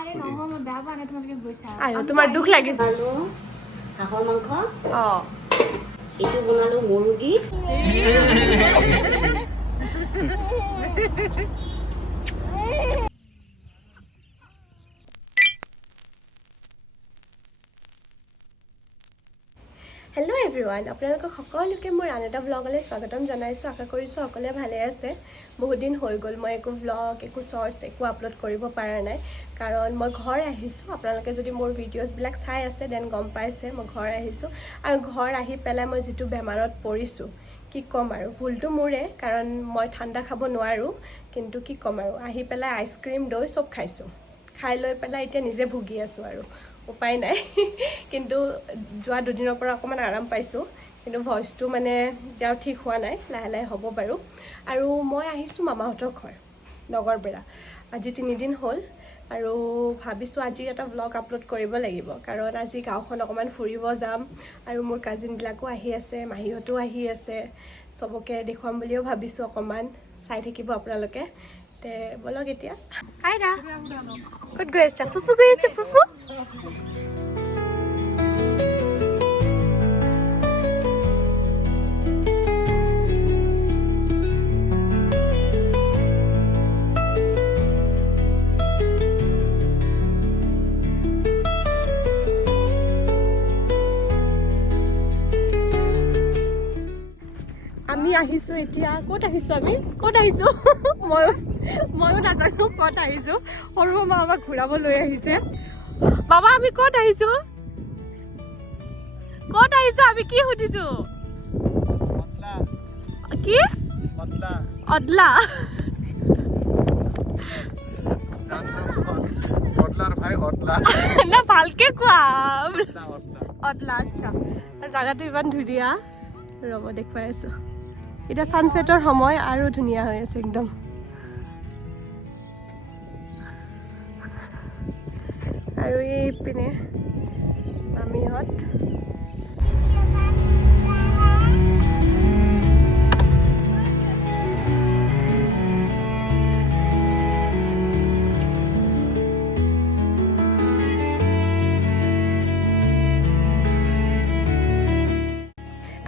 আৰে নহয় মই বেয়া পোৱা নাই তোমালোকে গৈছা আয়ো তোমাৰ দুখ লাগিছে হাঁহৰ মাংস অ এইটো বনালো মুৰ্গী হেল্ল' এভৰিৱান আপোনালোকক সকলোকে মোৰ আন এটা ব্লগলৈ স্বাগতম জনাইছোঁ আশা কৰিছোঁ সকলোৱে ভালে আছে বহুত দিন হৈ গ'ল মই একো ব্লগ একো শ্বৰ্টছ একো আপলোড কৰিব পৰা নাই কাৰণ মই ঘৰ আহিছোঁ আপোনালোকে যদি মোৰ ভিডিঅ'ছবিলাক চাই আছে দেন গম পাইছে মই ঘৰ আহিছোঁ আৰু ঘৰ আহি পেলাই মই যিটো বেমাৰত পৰিছোঁ কি ক'ম আৰু ভুলটো মোৰে কাৰণ মই ঠাণ্ডা খাব নোৱাৰোঁ কিন্তু কি ক'ম আৰু আহি পেলাই আইচক্ৰীম দৈ চব খাইছোঁ খাই লৈ পেলাই এতিয়া নিজে ভুগি আছোঁ আৰু উপায় নাই কিন্তু যোৱা দুদিনৰ পৰা অকণমান আৰাম পাইছোঁ কিন্তু ভইচটো মানে এতিয়াও ঠিক হোৱা নাই লাহে লাহে হ'ব বাৰু আৰু মই আহিছোঁ মামাহঁতৰ ঘৰ নগৰবেৰা আজি 3 দিন হ'ল আৰু ভাবিছোঁ আজি এটা ব্লগ আপলোড কৰিব লাগিব কাৰণ আজি গাঁওখন অকণমান ফুৰিব যাম আৰু মোৰ কাজিনবিলাকো আহি আছে মাহীহঁতো আহি আছে চবকে দেখুৱাম বুলিও ভাবিছোঁ অকণমান চাই থাকিব আপোনালোকে তে বলক এতিয়া আইৰা ক'ত গৈ আছা ফুফু গৈ আছে ফুফু আমি আহিছোঁ এতিয়া ক'ত আহিছোঁ আমি ক'ত আহিছোঁ ময়ো নাজানো ক'ত আহিছোঁ সৰু মামা আমাক ঘূৰাব লৈ আহিছে বাবা আমি ক'ত আহিছোঁ আমি কি সুধিছোঁ কি অদলা না ভালকে কোৱা অদলা আচ্ছা জাগাটো ইমান ধুনীয়া ৰ'ব দেখুৱাই আছোঁ এতিয়া ছানছেটৰ সময় আৰু ধুনীয়া হৈ আছে একদম আৰু এইপিনে মামীহঁত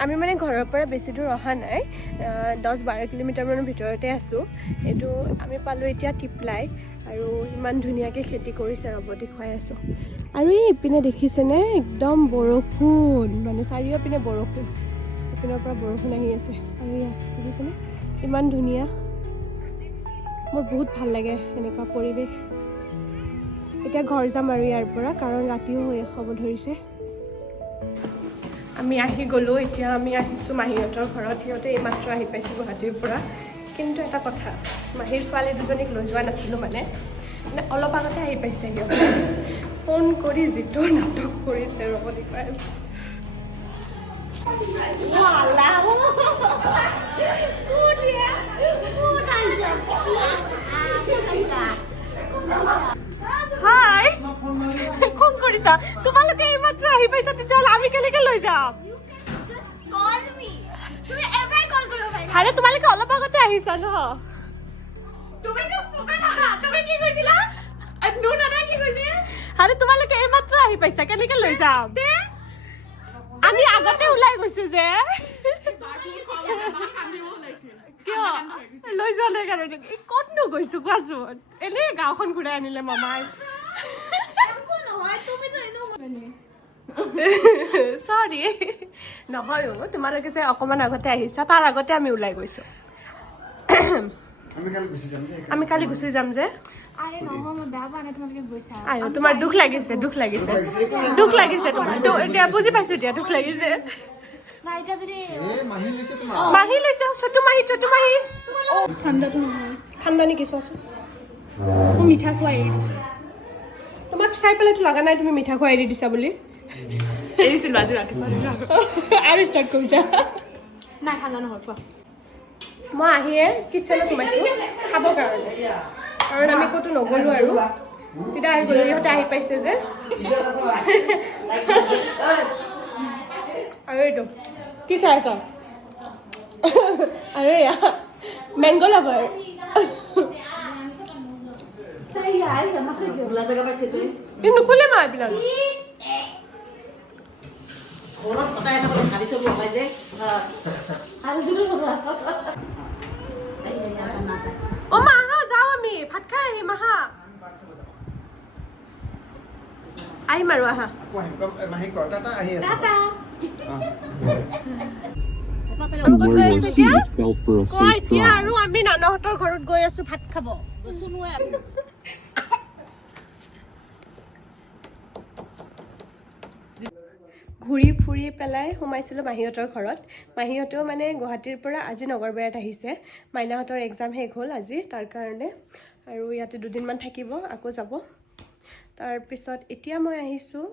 আমি মানে ঘৰৰ পৰা বেছি দূৰ অহা নাই 10-12 কিলোমিটাৰমানৰ ভিতৰতে আছোঁ এইটো আমি পালোঁ এতিয়া টিপলাই আৰু ইমান ধুনীয়াকৈ খেতি কৰিছে ৰ'ব দেখুৱাই আছোঁ আৰু এই ইপিনে দেখিছেনে একদম বৰষুণ মানে চাৰিওপিনে বৰষুণ ইপিনৰ পৰা বৰষুণ আহি আছে আৰু এয়া দেখিছেনে ইমান ধুনীয়া মোৰ বহুত ভাল লাগে এনেকুৱা পৰিৱেশ এতিয়া ঘৰ যাম আৰু ইয়াৰ পৰা কাৰণ ৰাতিও হ'ব ধৰিছে আমি আহি গ'লোঁ এতিয়া আমি আহিছোঁ মাহীহঁতৰ ঘৰত সিহঁতে এইমাত্ৰ আহি পাইছোঁ গুৱাহাটীৰ পৰা কিন্তু এটা কথা মাহীৰ ছোৱালী দুজনীক লৈ যোৱা নাছিলোঁ মানে অলপ আগতে আহি পাইছে সিহঁতে ফোন কৰি যিটো নাটক কৰিছে ৰ'ব দেখুৱাই আছোঁ হাই ফোন কৰিছা তোমালোকে এইমাত্ৰ আহি পাইছা তেতিয়াহ'লে আমি কেনেকৈ লৈ যাম আৰে তোমালোকে অলপ আগতে আহিছা ন আৰে তোমালোকে এইমাত্ৰ আহি পাইছা কেনেকৈ লৈ যাম আমি আগতে ওলাই গৈছো যে কিয় লৈ যোৱা নাই কাৰণে ক'তনো গৈছো কোৱাচোন এনেই গাঁওখন ঘূৰাই আনিলে মামাই চৰি নহয় তোমালোকে যে অকণমান আগতে আহিছা তাৰ আগতে আমি ওলাই গৈছোঁ আমি কালি গুচি যাম যে আৰে নহয় মই বেয়া পোৱা নাই তোমালোকে গৈছা আয়ো তোমাৰ দুখ লাগিছে তোমাৰ এতিয়া বুজি পাইছোঁ এতিয়া দুখ লাগিছে না এটা যদি মাহী লৈছে ছোট মাহী ঠাণ্ডা নেকি চোৱাচোন মই মিঠা খোৱাই এৰি দিছোঁ তোমাক চাই পেলাইতো লগা নাই তুমি মিঠা খোৱাই এৰি দিছা বুলি এৰিছিলোঁ আজি ৰাতিপুৱা আৰু ষ্টাৰ্ট কৰিছা নাই ঠাণ্ডা নহয় খোৱা মই আহিয়ে কিটচেনত সোমাইছোঁ খাবৰ কাৰণে কাৰণ আমি ক'তো নগ'লোঁ আৰু চিধা আহি গ'লোঁ ইহঁতে আহি পাইছে যে আৰু এইটো কি চাই আছ আৰু এয়া মেংগ' লাভাৰ খোলা জেগা পাইছে যে কিন্তু খুলে মা এইবিলাক ঘৰত কটাই থাকোঁ ভাবিছোঁ লগাই যে অ মা আহা যাওঁ আমি ভাত খাই আহিম আহা আহিম আৰু আহা এতিয়া আৰু আমি নানাহঁতৰ ঘৰত গৈ আছো ভাত খাব ঘূৰি ফুৰি পেলাই সোমাইছিলোঁ মাহীহঁতৰ ঘৰত মাহীহঁতেও মানে গুৱাহাটীৰ পৰা আজি নগৰবেৰাত আহিছে মাইনাহঁতৰ এক্সাম শেষ হ'ল আজি তাৰ কাৰণে আৰু ইয়াতে দুদিনমান থাকিব আকৌ যাব তাৰপিছত এতিয়া মই আহিছোঁ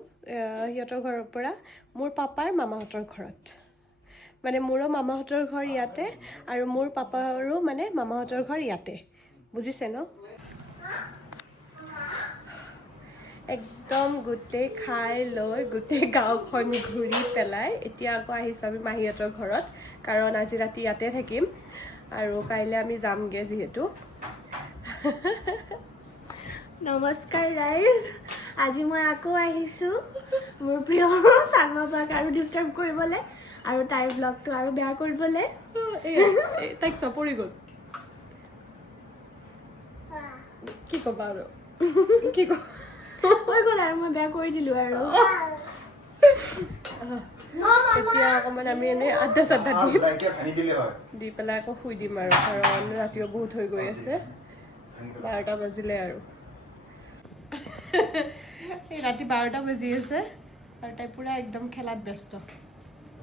সিহঁতৰ ঘৰৰ পৰা মোৰ পাপাৰ মামাহঁতৰ ঘৰত মানে মোৰো মামাহঁতৰ ঘৰ ইয়াতে আৰু মোৰ পাপাৰো মানে মামাহঁতৰ ঘৰ ইয়াতে বুজিছে ন একদম গোটেই খাই লৈ গোটেই গাঁওখন ঘূৰি পেলাই এতিয়া আকৌ আহিছোঁ আমি মাহীহঁতৰ ঘৰত কাৰণ আজি ৰাতি ইয়াতে থাকিম আৰু কাইলৈ আমি যামগৈ যিহেতু নমস্কাৰ গাইজ আজি মই আকৌ আহিছোঁ মোৰ প্ৰিয় চানমাবাক আৰু ডিষ্টাৰ্ব কৰিবলৈ আৰু তাইৰ ব্লগটো আৰু বেয়া কৰিবলৈ তাইক চপৰি গ'ল কি ক'বা আৰু কি ক'বা হৈ গ'ল আৰু মই বেয়া কৰি দিলোঁ আৰু এতিয়া অকণমান আমি এনেই আড্ডা চাড্ডা দিম দি পেলাই আকৌ শুই দিম আৰু কাৰণ ৰাতিও বহুত হৈ গৈ আছে 12টা বাজিলে আৰু এই ৰাতি 12টা বাজি আছে আৰু তাই পূৰা একদম খেলাত ব্যস্ত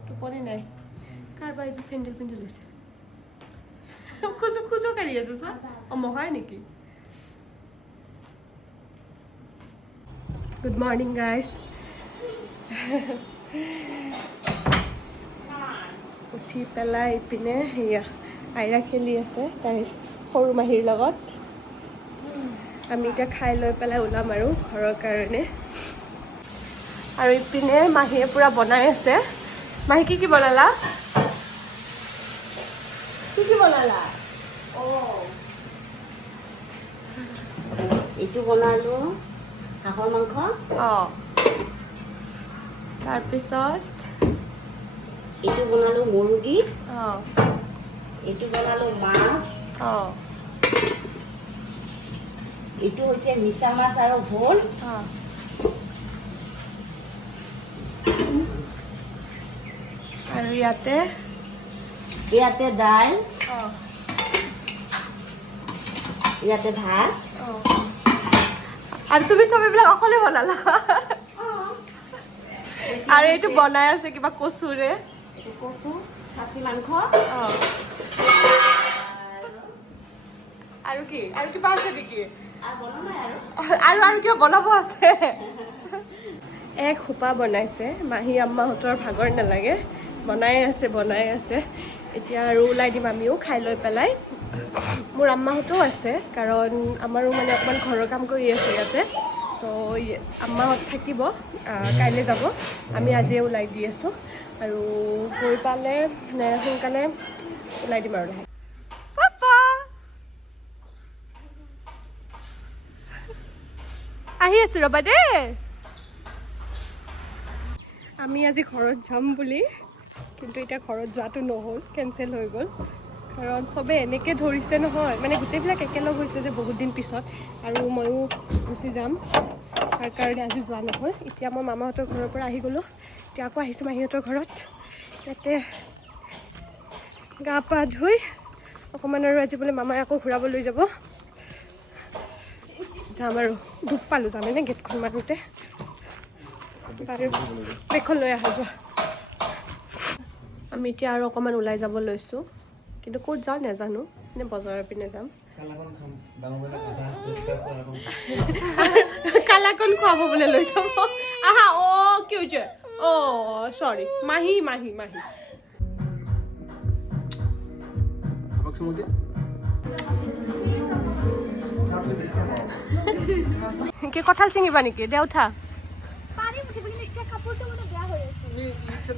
টোপনি নাই কাৰোবাৰ এযোৰ চেণ্ডেল পিন্ধি লৈছে খোজো কাঢ়ি আছে চোৱা অঁ মহাৰ নেকি গুড মৰ্ণিং গাইজ উঠি পেলাই ইপিনে সেয়া আইৰা খেলি আছে তাইৰ সৰু মাহীৰ লগত আমি এতিয়া খাই লৈ পেলাই ওলাম আৰু ঘৰৰ কাৰণে আৰু ইপিনে মাহীয়ে পূৰা বনাই আছে মাহী কি বনালা কি বনালা এইটো বনালোঁ হাঁহৰ মাংস অঁ তাৰপিছত এইটো বনালোঁ মুৰ্গী অঁ এইটো বনালোঁ মাছ অঁ এইটো হৈছে মিছা মাছ আৰু ভোল অঁ আৰু ইয়াতে ইয়াতে দাইল অঁ ইয়াতে ভাত অঁ আৰু তুমি চব এইবিলাক অকলে বনালা আৰু এইটো বনাই আছে কিবা কচুৰে এইটো কচু খাচী মাংস অঁ আৰু কি আৰু কিবা আছে নেকি আৰু বনোৱা নাই আৰু কিবা বনাব আছে এক খোপা বনাইছে মাহী আম্মাহঁতৰ ভাগৰ নালাগে বনাই আছে এতিয়া আৰু ওলাই দিম আমিও খাই লৈ পেলাই মোৰ আম্মাহঁতো আছে কাৰণ আমাৰো মানে অকণমান ঘৰৰ কাম কৰি আছে ইয়াতে চ' আম্মাহঁত থাকিব কাইলৈ যাব আমি আজিয়ে ওলাই দি আছোঁ আৰু গৈ পালে সোনকালে ওলাই দিম আৰু লাহে পাপা আহি আছোঁ ৰ'বা দেই আমি আজি ঘৰত যাম বুলি কিন্তু এতিয়া ঘৰত যোৱাটো নহ'ল কেঞ্চেল হৈ গ'ল কাৰণ চবে এনেকৈ ধৰিছে নহয় মানে গোটেইবিলাক একেলগ হৈছে যে বহুত দিন পিছত আৰু ময়ো গুচি যাম তাৰ কাৰণে আজি যোৱা নহ'ল এতিয়া মই মামাহঁতৰ ঘৰৰ পৰা আহি গ'লোঁ এতিয়া আকৌ আহিছোঁ মাহীহঁতৰ ঘৰত ইয়াতে গা পা ধুই অকণমান আৰু আজি বোলে মামাই আকৌ ঘূৰাব লৈ যাব যাম আৰু দুখ পালোঁ জানেনে গেটখন মাৰোঁতে বাৰু বেগখন লৈ আহা যোৱা আমি এতিয়া আৰু অকণমান ওলাই যাব লৈছোঁ কিন্তু ক'ত যাওঁ নাজানো এনে বজাৰৰ পিনে যাম কালাকন খুৱাব বোলে লৈ যাব আহা অ' কি হৈছে অ' চৰি মাহী কি কঁঠাল ছিঙিবা নেকি দে উঠা পানী উঠি পিনে এতিয়া কাপোৰটো মানে বেয়া হৈ আছে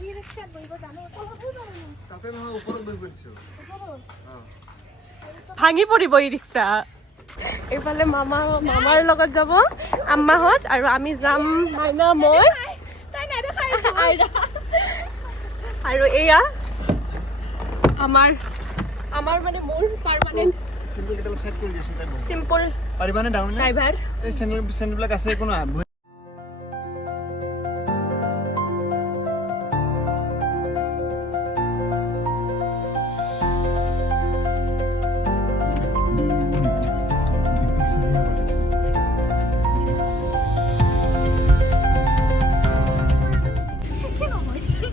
এই ৰিক্সাত বহিব জানো চলাবও জানো তাতে নহয় ওপৰত বহি পৰিছো ভাঙি পৰিব ই ৰিক্সা এইফালে মামাৰ লগত যাব আম্মাহঁত আৰু আমি যাম মাইনা মই আৰু এয়া আমাৰ মানে মোৰ পাৰ্মানেণ্ট চিম্পল ড্ৰাইভাৰ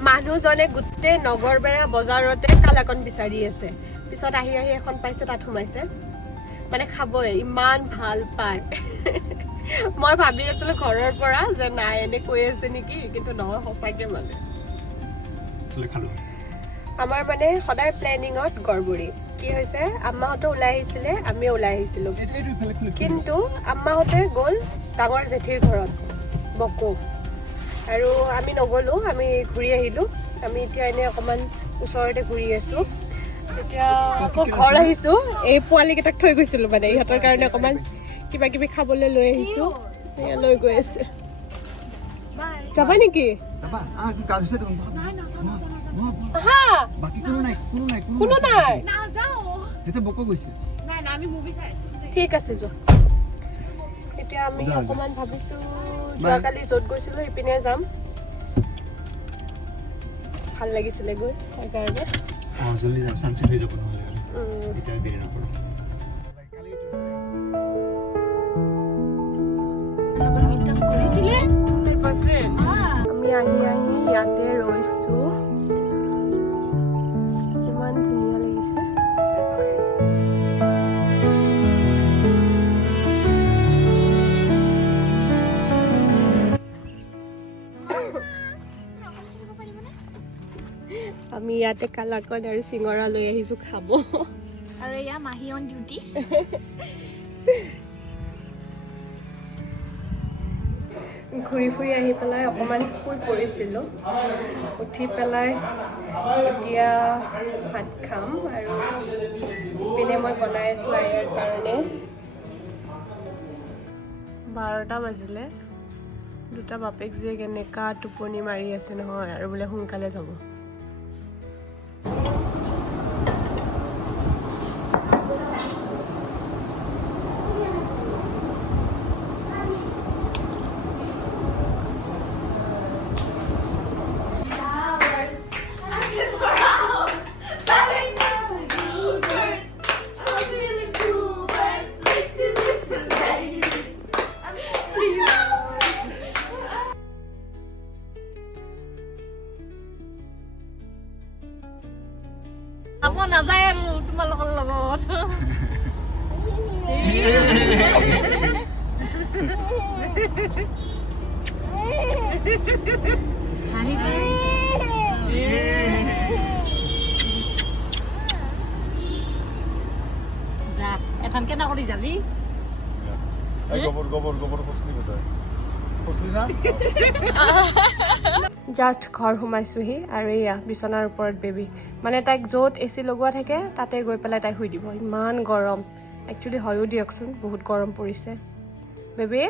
মানুহজনে গোটেই নগৰবেৰা বজাৰতে কালাকন বিচাৰি আছে পিছত আহি এখন পাইছে তাত সোমাইছে মানে খাবই ইমান ভাল পায় মই ভাবি আছিলো ঘৰৰ পৰা যে নাই এনে কৈ আছে নেকি কিন্তু নহয় সঁচাকে মানে আমাৰ মানে সদায় প্লেনিঙত গড়বুৰি কি হৈছে আম্মাহঁতে ওলাই আহিছিলে আমিও ওলাই আহিছিলো কিন্তু আম্মাহঁতে গ'ল ডাঙৰ জেঠীৰ ঘৰত বকো আৰু আমি নগলো আমি ঘূৰি আহিলো আমি এতিয়া এনে অকমান ওচৰতে ঘূৰি আছো এতিয়া আকৌ ঘৰ আহিছো এই পোৱালীকেইটাক থৈ গৈছিলো মানে ইহঁতৰ কাৰণে অকমান কিবা কিবি খাবলৈ লৈ আহিছো লৈ গৈ আছে যাবা নেকি কোনো নাই ঠিক আছে যোৱা এতিয়া আমি অকমান ভাবিছো যোৱাকালি য'ত গৈছিলো সেইপিনে যাম ভাল লাগিছিলে গৈ তাৰ কাৰণে জলদি যাম সানসেট হৈ যাব নহলে এতিয়া দেৰি নকৰো আমি আহি ইয়াতে ৰৈছো ইমান ধুনীয়া লাগিছে আমি ইয়াতে কালাকন আৰু চিঙৰা লৈ আহিছো খাব আৰু এয়া মাহী অন ডিউটি ঘূৰি ফুৰি আহি পেলাই অকণমান শুই পৰিছিলোঁ উঠি পেলাই এতিয়া ভাত খাম আৰু পিনে মই বনাই আছোঁ আইৰ কাৰণে 12টা বাজিলে দুটা বাপেক জীয়েক এনেকা টোপনি মাৰি আছে নহয় আৰু বোলে সোনকালে যাব নাযায় আৰু তোমালোকৰ লগত যা এঠান কেনা কৰি যাবি গোবৰ পছলি বতাই পছলি না জাষ্ট ঘৰ সোমাইছোহি আৰু এয়া বিচনাৰ ওপৰত বেবী মানে তাইক য'ত এচি লগোৱা থাকে তাতে গৈ পেলাই তাই শুই দিব ইমান গৰম একচুৱেলি হয়ো দিয়কচোন বহুত গৰম পৰিছে বেবী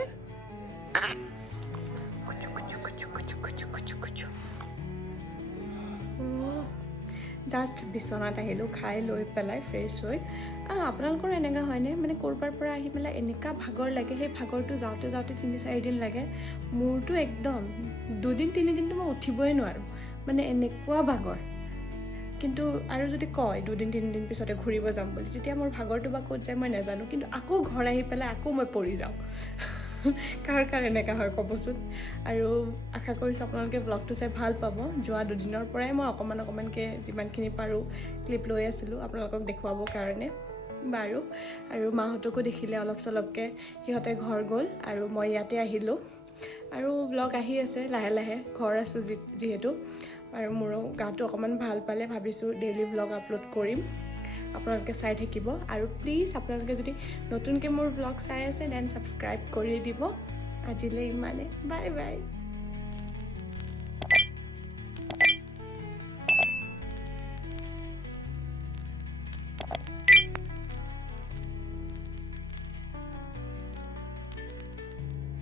জাষ্ট বিচনাত আহিলোঁ খাই লৈ পেলাই ফ্ৰেছ হৈ আপোনালোকৰ এনেকুৱা হয়নে মানে ক'ৰবাৰ পৰা আহি পেলাই এনেকুৱা ভাগৰ লাগে সেই ভাগৰটো যাওঁতে 3-4 দিন লাগে মোৰতো একদম 2-3 দিনটো মই উঠিবই নোৱাৰোঁ মানে এনেকুৱা ভাগৰ কিন্তু আৰু যদি কয় 2-3 দিন পিছতে ঘূৰিব যাম বুলি তেতিয়া মোৰ ভাগৰটো বা ক'ত যায় মই নাজানো কিন্তু আকৌ ঘৰ আহি পেলাই আকৌ মই পৰি যাওঁ কাৰ এনেকুৱা হয় ক'বচোন আৰু আশা কৰিছোঁ আপোনালোকে ব্লগটো চাই ভাল পাব যোৱা 2 দিনৰ পৰাই মই অকণমানকৈ যিমানখিনি পাৰোঁ ক্লিপ লৈ আছিলোঁ আপোনালোকক দেখুৱাবৰ কাৰণে বাৰু আৰু মাহঁতকো দেখিলে অলপ চলপকৈ সিহঁতে ঘৰ গ'ল আৰু মই ইয়াতে আহিলোঁ আৰু ব্লগ আহি আছে লাহে লাহে ঘৰ আছোঁ যিহেতু আৰু মোৰো গাটো অকণমান ভাল পালে ভাবিছোঁ ডেইলি ব্লগ আপলোড কৰিম আপোনালোকে চাই থাকিব আৰু প্লিজ আপোনালোকে যদি নতুনকৈ মোৰ ব্লগ চাই আছে দেন ছাবস্ক্ৰাইব কৰি দিব আজিলৈ ইমানে বাই বাই